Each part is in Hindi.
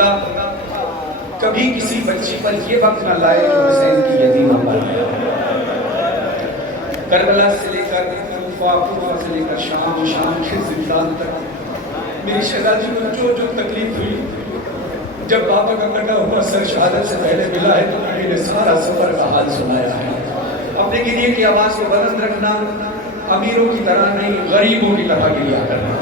खुदा कभी किसी बच्ची पर ये वक्त न लाए जो हुसैन की यतीमा पर आया। करबला से लेकर कूफा, कूफा से लेकर शाम, शाम से जिंदान तक मेरी शहजादी को जो जो तकलीफ हुई, जब बाबा का कटा हुआ सर शहादत से पहले मिला है तो बीवी ने सारा सफर का हाल सुनाया है। अपने गिरिए की आवाज को बुलंद रखना, अमीरों की तरह नहीं गरीबों की तरह गिरिया करना।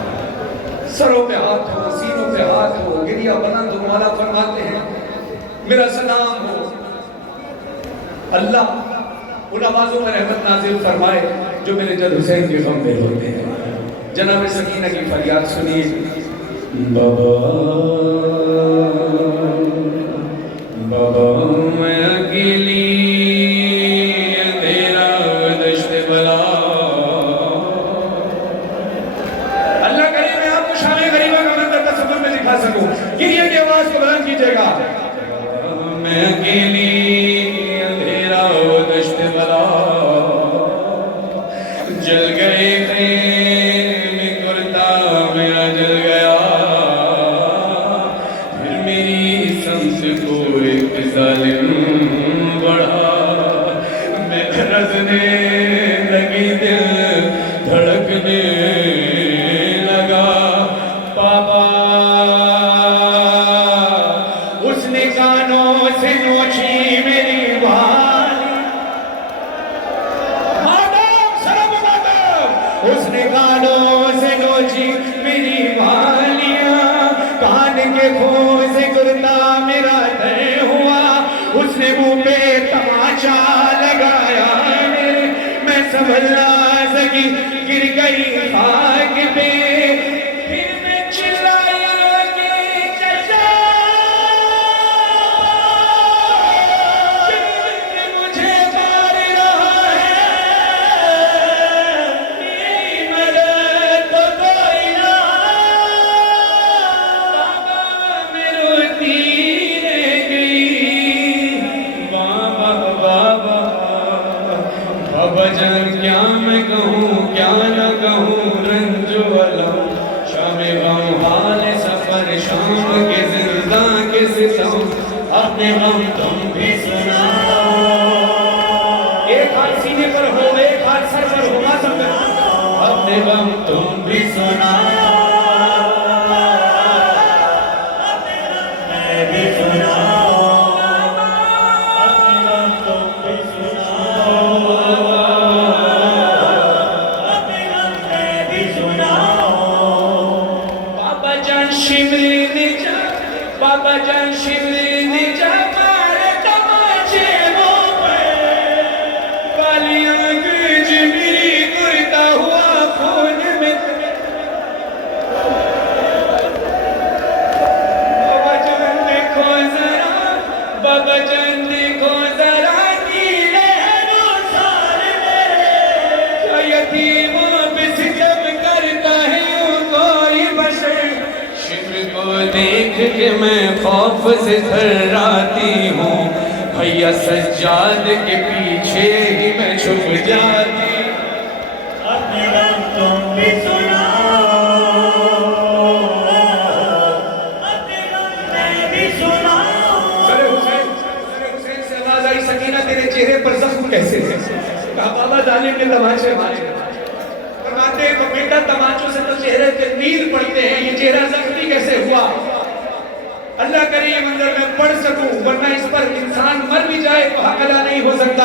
सरों पे हाथ हो, सीनों पे हाथ हो, गिरिया बुलंद हो। मौला फरमाते हैं मेरा सलाम हो, अल्लाह उन आवाजों में रहमत नाजिल फरमाए जो मेरे जद हुसैन के गम में होते हैं। जनाब सकीना की फरियाद सुनिए। बाबा बाबा मैं अकेली तेरा दश्त बला। अल्लाह करे मैं आपको शाम गरीबा का मंजर तसव्वुर में दिखा सकूं। गिरिए की आवाज को बुलंद कीजिएगा। मैं अकेली अंधेरा दश्त बला, जल गए में कुर्ता मेरा जल गया, फिर मेरी संस को एक जालिम बढ़ा। मैं रज़ने लगी दिल धड़कने लगा। बाबा उसने कानों से नोची मेरी बाली, उसने कानों से नोची मेरी बालियां, कान के खून से कुर्ता मेरा तय हुआ। उसने मुंह पे तमाचा लगाया मेरे, मैं संभल ना सकी गिर गई खाक पे। फिर मैं चिल्लाया कि चचा मुझे मार रहा है, मेरी मदद तो कोई ना। बाबा मैं रोती रह गई। बाबा बाबा बाबा जान क्या मैं कहूँ क्या न कहूँ, रंजो अलम शाम गम हाल सफर, शाम के जिंदा के सितम, अपने गम तुम भी सुनाओ। एक हाथ सीने पर हो, एक हाथ सर पर हो, मातम कर, अपने गम तुम भी सुनाओ। मैं भी सुनाओ, अपने गम तुम भी सुनाओ। अपने गम मैं भी सुनाओ। बाबा जान शिमरी निजा, बाबा जान शिमरी निजा मारे तमाचे मुंह पे, कालियां गूंज मेरी गुरता हुआ खून में। बाबा जान देखो जरा, बाबा जान देखो जरा, नीले हैं रुखसार मेरे, क्या यतीमों पे सितम करता है यूं कोई बशर। शिम्र को देख के मैं खौफ से थर्राती हूँ, भैया सज्जाद के पीछे ही मैं छुप जाती। अपने गम तुम भी सुनाओ, अपने गम मैं भी सुनाओ। सरे हुसैन से आवाज आई, सकीना तेरे चेहरे पर जख्म कैसे है? कहा बाबा जालिम ने तमाचे मारे। फरमाते हैं बेटा तमाचों से तो चेहरे पे तीर पड़ते हैं, ये चेहरा जख्मी कैसे हुआ? अल्लाह करे ये मंजर मैं पढ़ सकूं, वरना इस पर इंसान मर भी जाए तो हक अदा नहीं हो सकता।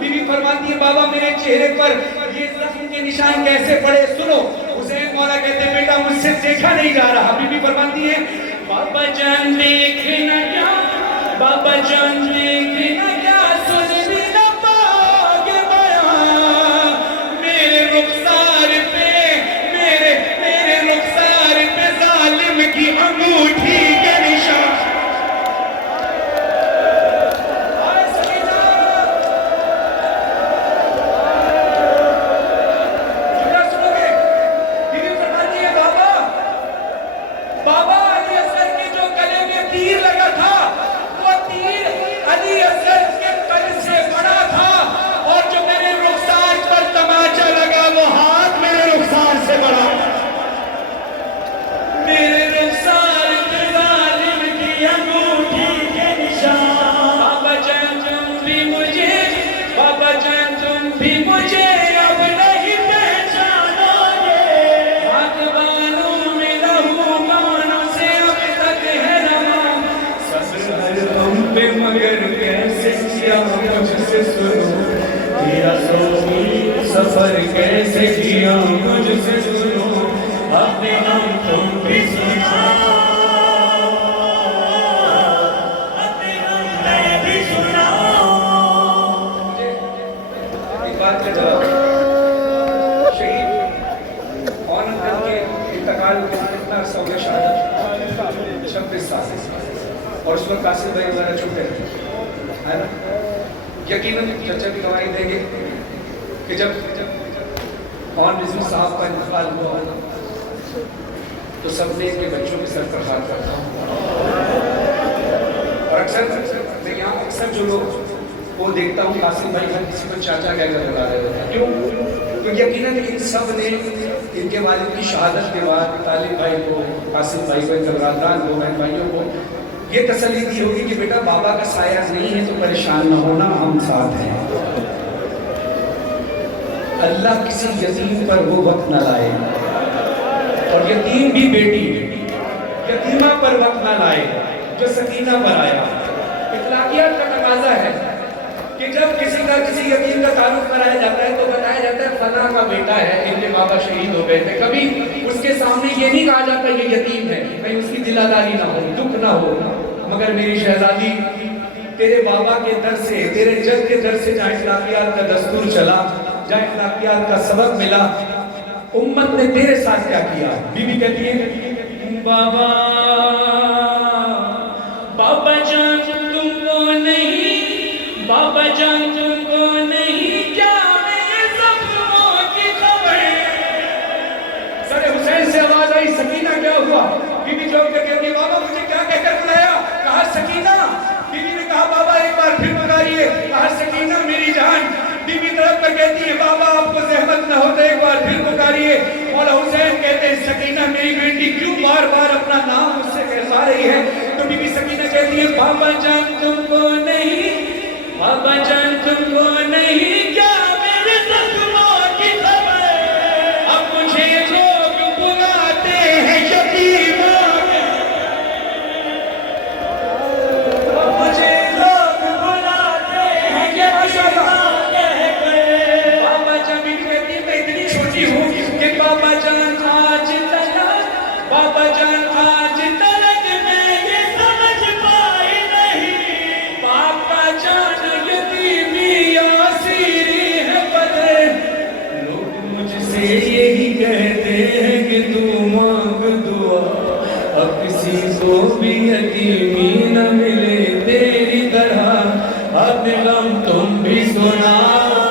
बीवी फरमाती है बाबा मेरे चेहरे पर ये जख्म के निशान कैसे पड़े? सुनो। हुसैन मौला कहते हैं बेटा मुझसे देखा नहीं जा रहा। बीवी फरमाती है बाबा जान देखना क्या, बाबा जान देखना क्या, सुन भी ना पाओगे बयां मेरे रुखसार पे, मेरे रुखसार पे जालिम की अंगूठी के निशान। बाबा अली असर के जो गले में तीर लगा था, वो तीर अली असर के कल से बड़ा था, और जो मेरे रुखसार पर तमाचा लगा वो हाथ मेरे रुखसार से बड़ा। मेरे रुखसार पे जालिम की मुझसे सुनो, अपने हम तुम भी सुनाओ, अपने हम मैं भी सुनाओ। एक बात का जवाब, शहीद कौन अंकल के इंतकाल के कितना अर्सा हो गया? शहादत 26 साल, और उस वक्त कासिम भाई वगैरह छूटे है ना। यकीनन चचा भी गवाही देंगे कि जब कौन रिजवी साहब का इंतकाल हुआ तो सबने इनके बच्चों के सर पर हाथ रखा। और अक्सर मैं यहाँ अक्सर जो लोग वो देखता हूँ, कासिम भाई हर किसी को चाचा कहकर बुला रहे होते हैं। क्यों? तो यकीनन इन सब ने इनके वालिद की शहादत के बाद तालिब भाई को, कासिम भाई को, इनके बरादरान को, बहन भाइयों को ये तसल्ली दी होगी कि बेटा बाबा का साया नहीं है तो परेशान न होना, हम साथ हैं। अल्लाह किसी यतीम पर वो वक्त न लाए, और यतीम भी बेटी यतीमा पर वक्त न लाए जो सकीना पर आया। इखलाकियात का तकाजा है कि जब किसी यतीम का तारुफ कराया जाता है तो बताया जाता है फला का बेटा है, इनके बाबा शहीद हो गए थे। कभी उसके सामने ये नहीं कहा जाता ये यतीम है, कहीं उसकी दिलादारी ना हो, दुख ना हो। मगर मेरी शहजादी, तेरे बाबा के दर से, तेरे जग के दर से जहाँ इखलाकियात का दस्तूर चला, जहाँ इखलाकियात का सबक मिला, उम्मत ने तेरे साथ क्या किया? बीबी कहती है बाबा बाबा जान तुमको नहीं, बाबा जान तुमको नहीं, क्या मेरे जख्मों की खबर? सरे हुसैन से आवाज आई, सकीना क्या हुआ? बीबी चौंक कर कहती है बाबा मुझे क्या कहकर बुलाया? कहा सकीना। बीबी ने कहा बाबा एक बार फिर पुकारिए। कहा सकीना मेरी जान। बीबी तरफ पर कहती है बाबा आपको जहमत न हो तो एक बार फिर पुकारिए। मौला हुसैन कहते हैं सकीना मेरी बेटी क्यों बार बार अपना नाम मुझसे कहला रही है? तो बीबी सकीना कहती है बाबा जान तुमको नहीं, बाबा जान तुमको नहीं, क्या मेरे जख्मों की खबर? अब मुझे लोग बुलाते हैं यतीमा, अब मुझे लोग बुलाते हैं यतीमा कहकर। बाबा जान भी कहती मैं इतनी छोटी हूँ कि बाबा जान आज तलक, बाबा जान आज तलक मैं ये समझ पाई नहीं, बाबा जान यतीमी असीरी है बदे। लोग मुझसे यही कहते हैं कि तू मांग दुआ, अब किसी को भी यतीमी न मिले तेरी तरह, अपने गम तुम भी सुनाओ,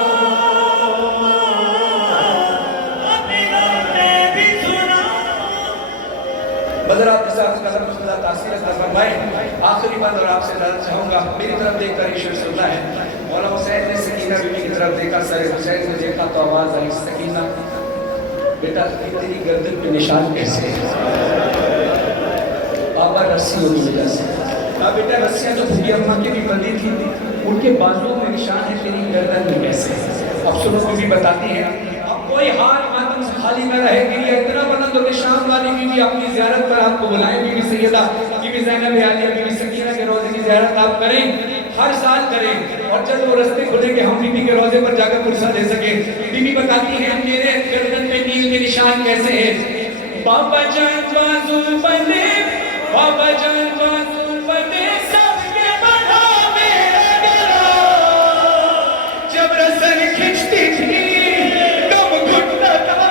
अपने गम मैं भी सुनाओ। बदर आपके साथ कलम खुदा तासीर अता फरमाए। आखिरी बात और आपसे जानना चाहूँगा, मेरी तरफ देखकर ये शेर सुनना है। मौला हुसैन ने सकीना बीवी की तरफ देखा, सर हुसैन ने देखा तो आवाज़ आई सकीना बेटा तेरी गर्दन पे निशान कैसे है? बाबा रस्सियों की वजह से। कहा बेटा रस्सियाँ तो फूफी अम्मा की भी बंधी थी, उनके बाजुओं में निशान है, तेरी गर्दन में कैसे? अब सुनो बीवी बताती है अब कोई हाल मातम से खाली न रहे, मेरी इतना बुलंद और निशान वाली बीवी अपनी ज़ियारत पर आपको बुलाएं। बीवी सैयदा, बीवी ज़ैनब आलिया, बीवी सकीना के रोज़े की ज़ियारत आप करें, हर साल करें, और जब वो रास्ते खुलेंगे हम बीबी के रोज़े पर जाकर पुरसा दे सके। बीबी बताती है मेरे गर्दन में नील के निशान कैसे है? बाबा जान बाजू बने, बाबा जान बाजू बने, सबके बना मेरा गला, जब रसन खिंचती थी दम घुटता था।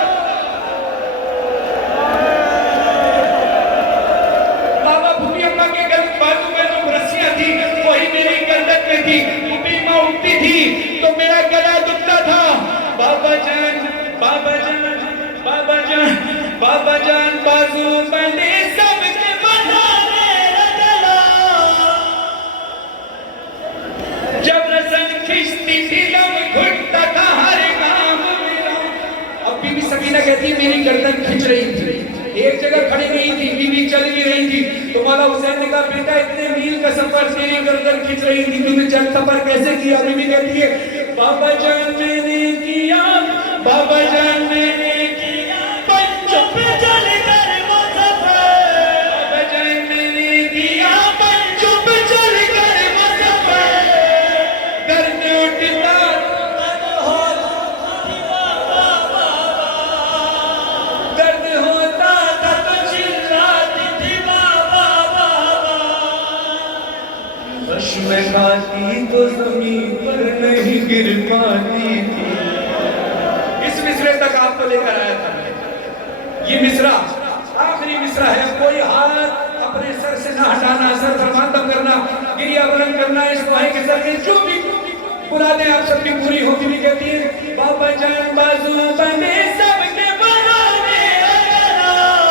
बाबा भूपी अम्मा के बाजू में जो रस्सियां थी वही मेरी गर्दन में थी, भूपी माँ उठती थी तो मेरा गला दुखता था। बाबा जान, बाबा जान, बाबा जान, बाबा जान बाजू बने, सबके बना मेरा गला, जब रसन खिंचती थी दम घुटता था हर काम मेरा। अब बीबी सकीना कहती है मेरी गर्दन खिंच रही थी, एक जगह खड़ी नहीं थी, बीबी चल भी रही थी। तो मौला हुसैन ने कहा बेटा इतने मील का सफर तेरी गर्दन खिंच रही थी, तूने चल सफर कैसे किया? बीबी कहती है बाबा जान मैंने किया, बाबा जान मैंने किया, पंचों पे चल कर वो सफर, बाबा जान मैंने किया, पंचों पे चल कर वो सफर, दर्द उठता तो जमीन पर नहीं गिर पाती थी। इस मिसरे तक आपको लेकर आया था। ये मिसरा आखिरी मिसरा है। कोई हाथ अपने सर से ना हटाना, सर पर मातम करना, गिरिया बुलंद करना। इस दुआए के जरिए जो भी मुरादें आप सबकी पूरी होती भी कहती है। बाबा जान बाजू बने सबके बनाने,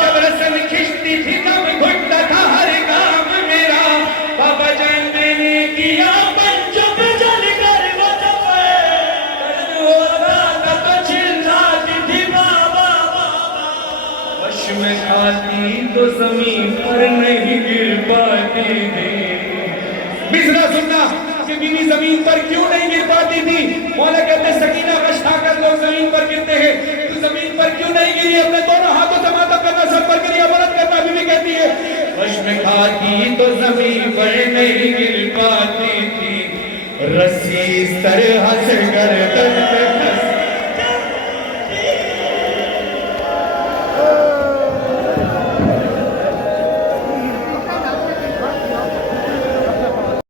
जब रस्म खिंचती थी तब घुटता था हर काम मेरा। बाबा जान मैंने किया पंचों पे जल कर वो दर्द होता था तो चिल्लाती थी बाबा बाबा। वश में खाती तो जमीन पर नहीं गिर पाती थी। मिसरा सुनना कि बीवी जमीन पर क्यों नहीं गिर पाती थी। मौला कहते सकीना गश खाकर लोग जमीन पर गिरते हैं, तू जमीन पर क्यों नहीं गिरी। अपने दोनों हाथों से माथा करना, सर पर गिरिया बुलंद करना। बीवी कहती है वश में खाती तो जमीन पर नहीं गिर पाती थी, रस्सी इस तरह से गर्दन